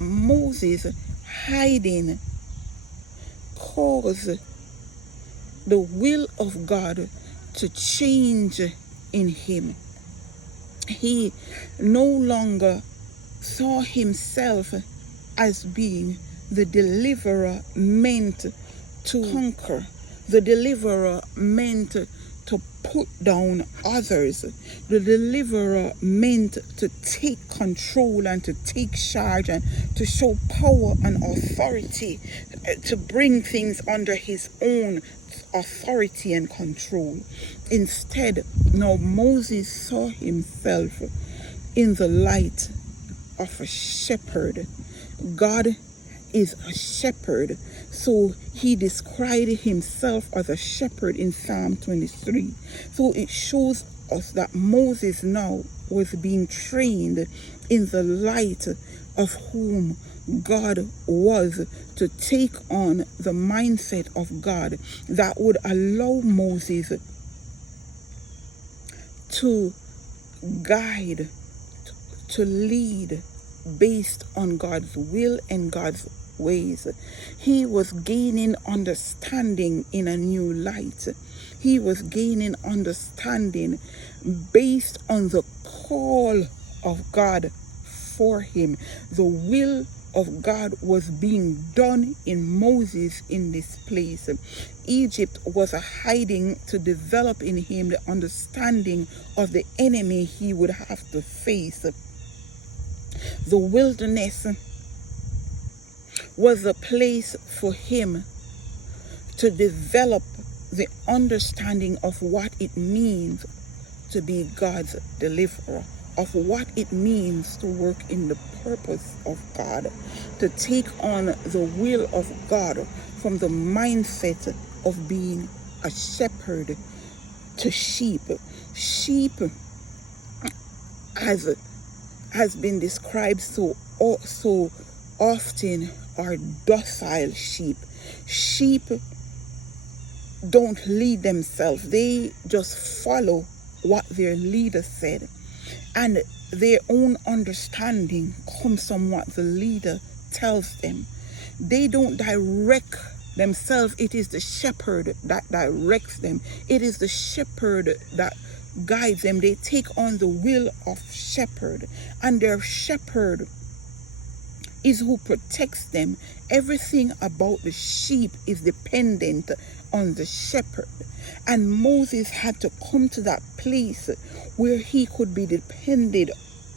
Moses hiding caused the will of God to change in him. He no longer saw himself as being the deliverer meant to conquer, the deliverer meant to put down others, the deliverer meant to take control and to take charge and to show power and authority, to bring things under his own authority and control. Instead, now Moses saw himself in the light of a shepherd. God is a shepherd, so he described himself as a shepherd in Psalm 23. So it shows us that Moses now was being trained in the light of whom God was, to take on the mindset of God that would allow Moses to guide, to lead based on God's will and God's ways. He was gaining understanding in a new light. He was gaining understanding based on the call of God for him. The will of God was being done in Moses in this place. Egypt was a hiding to develop in him the understanding of the enemy he would have to face. The wilderness was a place for him to develop the understanding of what it means to be God's deliverer, of what it means to work in the purpose of God, to take on the will of God from the mindset of being a shepherd to sheep. Sheep has been described so often are docile sheep. Sheep don't lead themselves. They just follow what their leader said. And their own understanding comes from what the leader tells them. They don't direct themselves. It is the shepherd that directs them. It is the shepherd that guides them. They take on the will of shepherd, and their shepherd is who protects them. Everything about the sheep is dependent on the shepherd. And Moses had to come to that place where he could be depended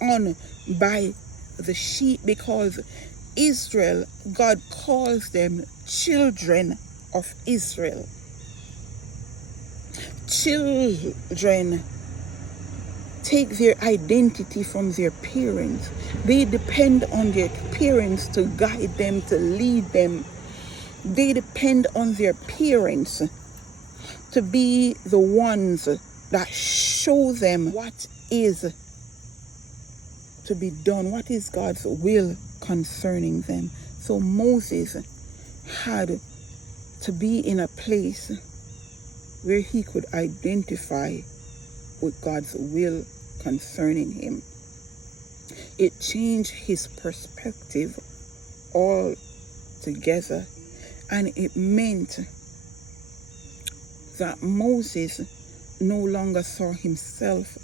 on by the sheep, because Israel, God calls them children of Israel. Children take their identity from their parents. They depend on their parents to guide them, to lead them. They depend on their parents to be the ones that show them what is to be done, what is God's will concerning them. So Moses had to be in a place where he could identify with God's will concerning him. It changed his perspective altogether, and it meant that Moses no longer saw himself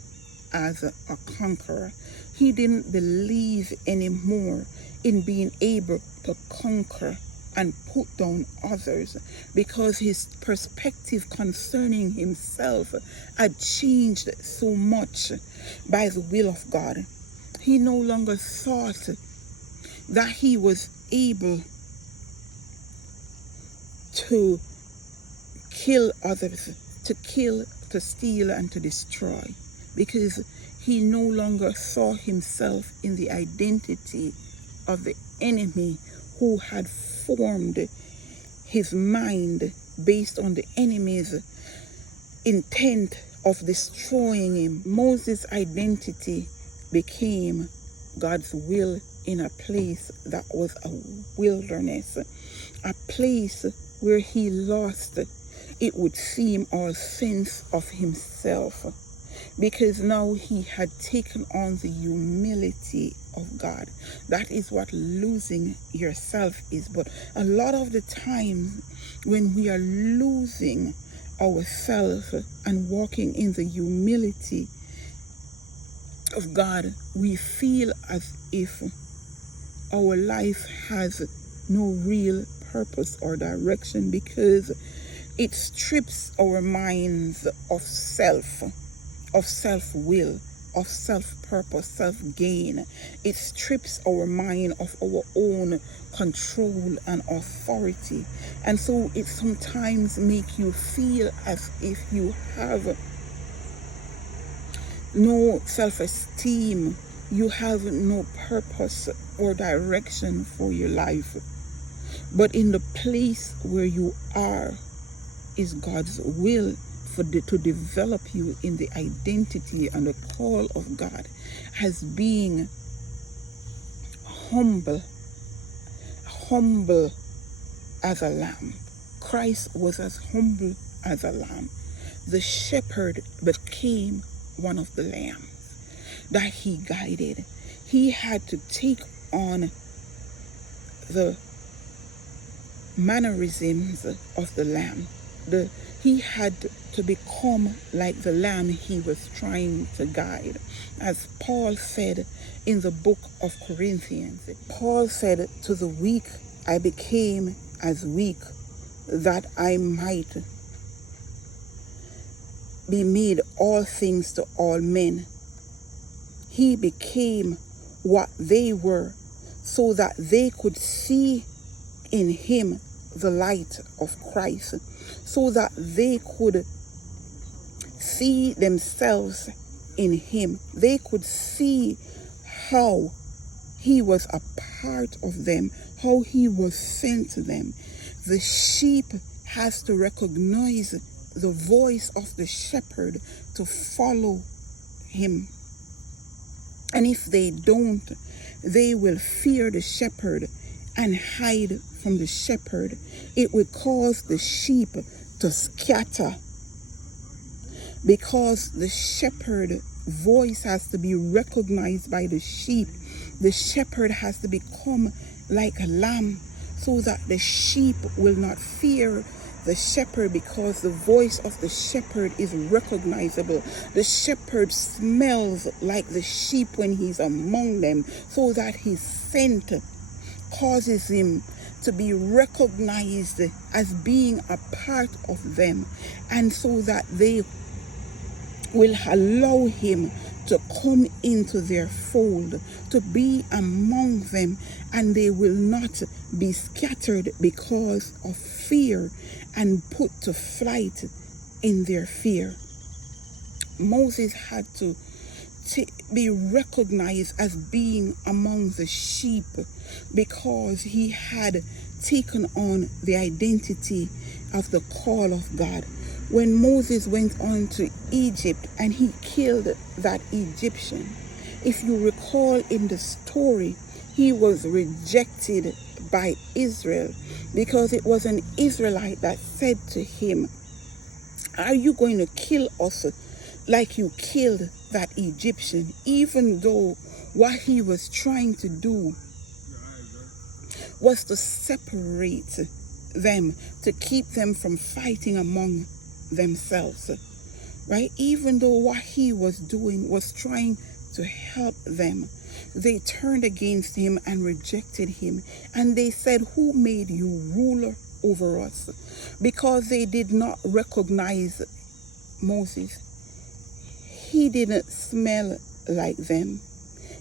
as a conqueror. He didn't believe anymore in being able to conquer and put down others, because his perspective concerning himself had changed so much by the will of God. He no longer thought that he was able to kill others, to kill, to steal, and to destroy, because he no longer saw himself in the identity of the enemy who had formed his mind based on the enemy's intent of destroying him. Moses' identity became God's will in a place that was a wilderness, a place where he lost, it would seem, all sense of himself. because now he had taken on the humility of God. That is what losing yourself is. But a lot of the time when we are losing ourselves and walking in the humility of God, we feel as if our life has no real purpose or direction, because it strips our minds of self-will, of self-purpose, self-gain. It strips our mind of our own control and authority. And so it sometimes makes you feel as if you have no self-esteem, you have no purpose or direction for your life. But in the place where you are is God's will to develop you in the identity and the call of God as being humble as a lamb. Christ was as humble as a lamb. The shepherd became one of the lambs that he guided. He had to take on the mannerisms of the lamb. He had to become like the lamb he was trying to guide. As Paul said in the book of Corinthians, Paul said, to the weak I became as weak, that I might be made all things to all men. He became what they were, so that they could see in him the light of Christ, so that they could see themselves in him. They could see how he was a part of them, how he was sent to them. The sheep has to recognize the voice of the shepherd to follow him. And if they don't, they will fear the shepherd and hide from the shepherd. It will cause the sheep to scatter, because the shepherd voice has to be recognized by the sheep. The shepherd has to become like a lamb, so that the sheep will not fear the shepherd, because the voice of the shepherd is recognizable. The shepherd smells like the sheep when he's among them, so that his scent causes him to be recognized as being a part of them, and so that they will allow him to come into their fold, to be among them, and they will not be scattered because of fear and put to flight in their fear. Moses had to be recognized as being among the sheep, because he had taken on the identity of the call of God. When Moses went on to Egypt and he killed that Egyptian, if you recall in the story, he was rejected by Israel, because it was an Israelite that said to him, "Are you going to kill us like you killed that Egyptian?" Even though what he was trying to do was to separate them, to keep them from fighting among themselves, right? Even though what he was doing was trying to help them, they turned against him and rejected him. And they said, "Who made you ruler over us?" Because they did not recognize Moses. He didn't smell like them.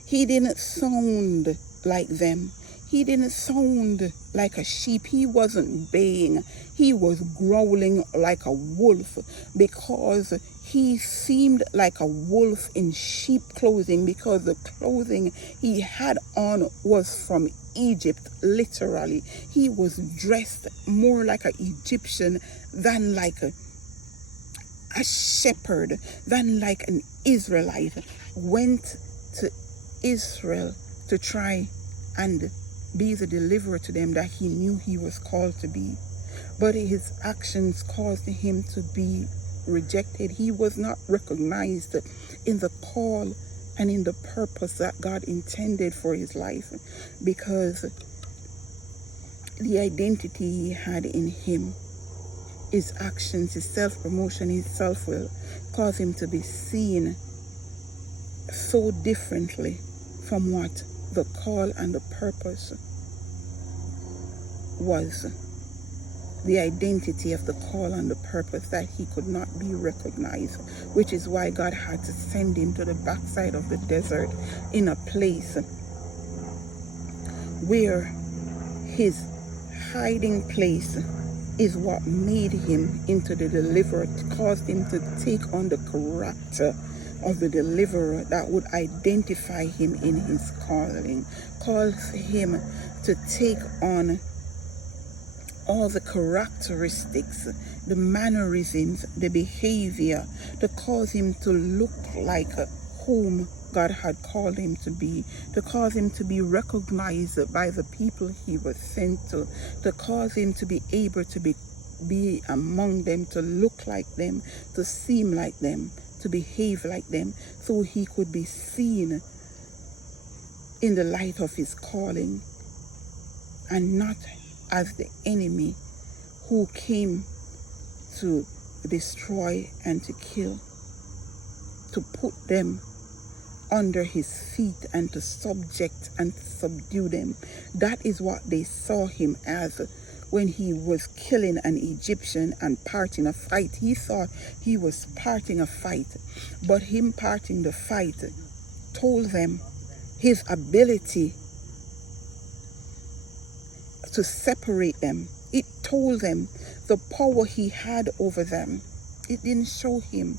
He didn't sound like them. He didn't sound like a sheep. He wasn't baying. He was growling like a wolf, because he seemed like a wolf in sheep clothing, because the clothing he had on was from Egypt, literally. He was dressed more like an Egyptian than like a shepherd, than like an Israelite. Went to Israel to try and be the deliverer to them that he knew he was called to be. But his actions caused him to be rejected. He was not recognized in the call and in the purpose that God intended for his life, because the identity he had in him, his actions, his self-promotion, his self-will, caused him to be seen so differently from what the call and the purpose was. The identity of the call and the purpose, that he could not be recognized, which is why God had to send him to the backside of the desert, in a place where his hiding place is what made him into the deliverer, caused him to take on the character of the deliverer that would identify him in his calling, caused him to take on all the characteristics, the mannerisms, the behavior, to cause him to look like whom God had called him to be, to cause him to be recognized by the people he was sent to cause him to be able to be among them, to look like them, to seem like them, to behave like them, so he could be seen in the light of his calling, and not as the enemy who came to destroy and to kill, to put them under his feet and to subject and subdue them. That is what they saw him as when he was killing an Egyptian and parting a fight. He thought he was parting a fight, but him parting the fight told them his ability to separate them. It told them the power he had over them. It didn't show him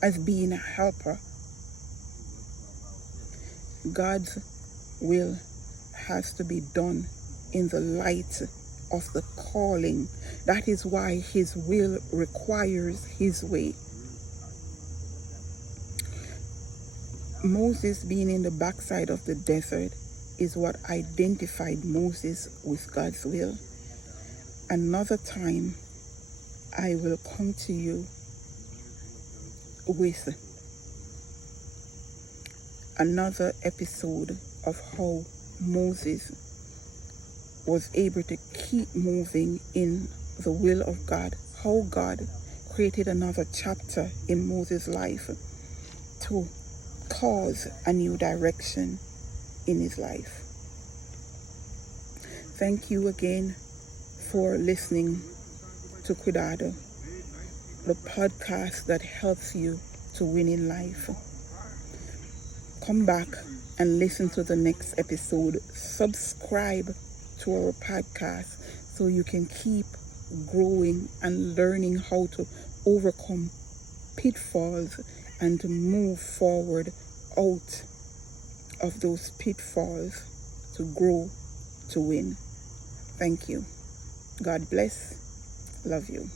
as being a helper. God's will has to be done in the light of the calling. That is why his will requires his way. Moses being in the backside of the desert is what identified Moses with God's will. Another time, I will come to you with another episode of how Moses was able to keep moving in the will of God, how God created another chapter in Moses' life to cause a new direction in his life. Thank you again for listening to Cuidado, the podcast that helps you to win in life. Come back and listen to the next episode. Subscribe to our podcast so you can keep growing and learning how to overcome pitfalls and to move forward out of those pitfalls to grow, to win. Thank you. God bless. Love you.